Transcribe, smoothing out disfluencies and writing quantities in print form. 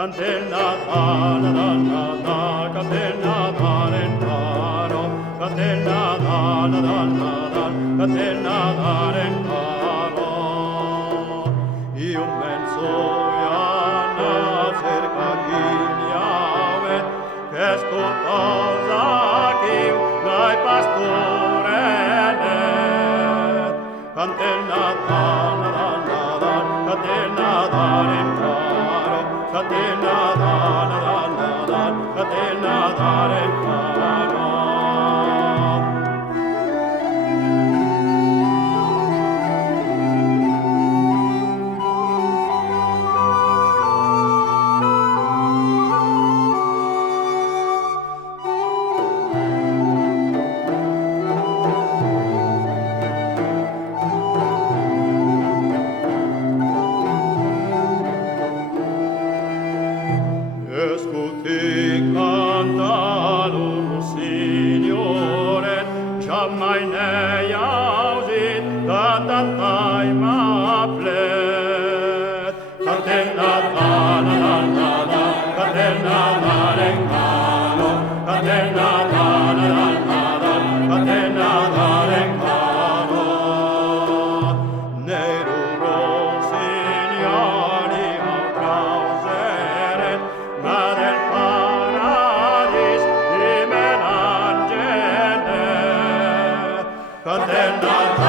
cantel Natale, cantel Natale in caro, cantel Natale, cantel Natale in caro. Io penso a cerca chi mi ave, che scotosa chi dai pastore net, cantel Natale, cantel Natale in caro, cantel Natale, cantel Natale in caro. Escuti cantalo, Signore, giammai ne ausit cantatai ma plet. Cantel Natale, cantel Natale in caro, cantel Natale, cantel Natale in caro. Nero rossignoli al trausere, ma del paradis di melangene, cantel Natale.